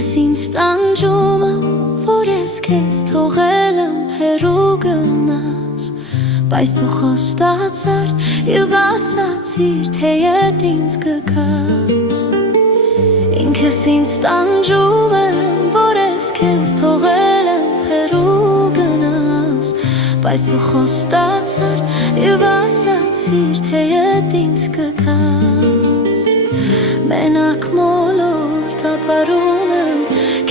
Ինքս ինձ տանջում եմ, որ ես քեզ թողել եմ հեռու գնաս, բայց դու խոստացար և ասացիր, թե ետ ինձ կգաս։ Ինքս ինձ տանջում եմ, որ ես քեզ թողել եմ հեռու գնաս, բայց դու խոստացար և ասացիր, թե ետ ինձ կգաս։ Մենակ մոլորտ ապարում եմ,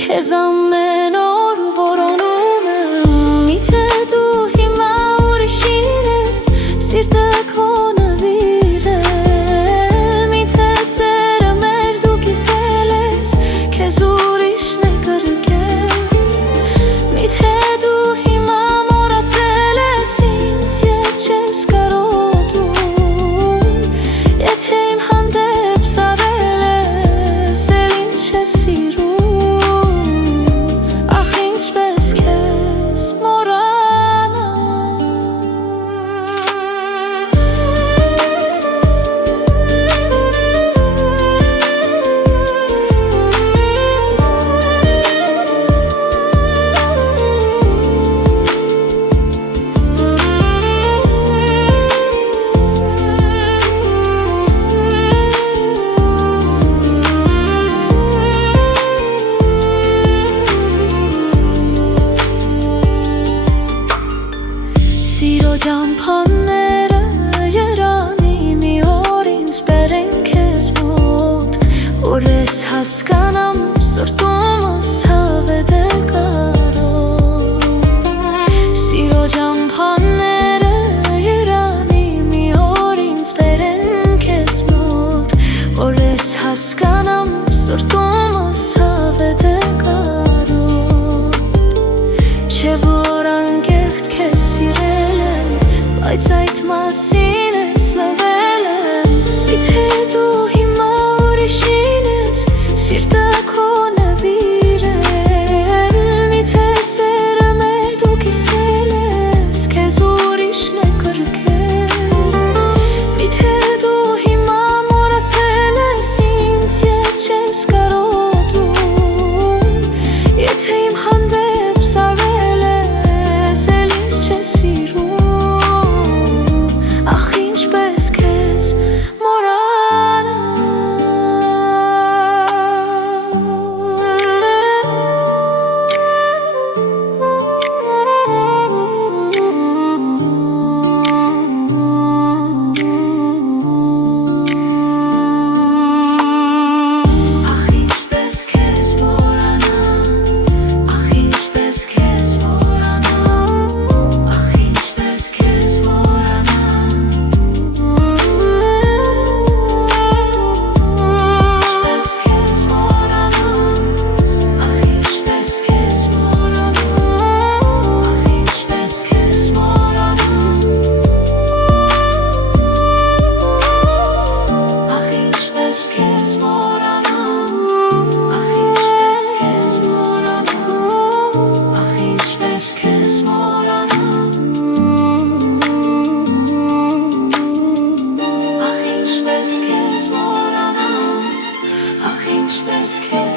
քեզ ամեն օր որոնում եմ, միթե դու հիմա ուրիշին ես, սիրտը քո նվիրել, միթե սերը մեր դու կիսել ես, քեզ ուրիշն է կրկել, միթե դու հիմա մոռացել ես ինձ և չես կարոտում, եթե իմ հանդեպ սարել ես, էլ ինձ չես սիրում, ախ ինչպես քեզ մոռանամ։ Սիրո ջամփանները երանի մի օր ինձ բերեն քեզ մոտ, որ ես հասկանամ սրտումս հավետ է կարող։ Սիրո ջամփանները երանի մի օր ինձ բերեն քեզ մոտ, որ ես հասկանամ սրտումս հավետ է կարող։ Չէ որ անկեղծ քեզ սիրել եմ, բայց այդ մասին ես լվել եմ, միթե դու հիմա ուրիշին ես, սիրտը քո նվիրել, միթե սերը մեր դու կիսել ես, քեզ ուրիշն է կրկել, միթե դու հիմա մոռացել ես ինձ և չես կարոտում, եթե իմ հանդեպ սարել ես, էլ ինձ չես սիրում, ախ ինչպես քեզ մոռանամ։ Ախ ինչպես քեզ մոռանամ, ախ ինչպես քեզ մոռանամ, ախ ինչպես քեզ մոռանամ, ինչպես քեզ մոռանամ, ախ ինչպես քեզ մոռանամ, ախ ինչպես քեզ մոռանամ, ախ ինչպես քեզ մոռանամ, ախ ինչպես քեզ մոռանամ, ախ ինչպես քեզ մոռանամ, ախ ինչպես քեզ մոռանամ, ախ ինչպես քեզ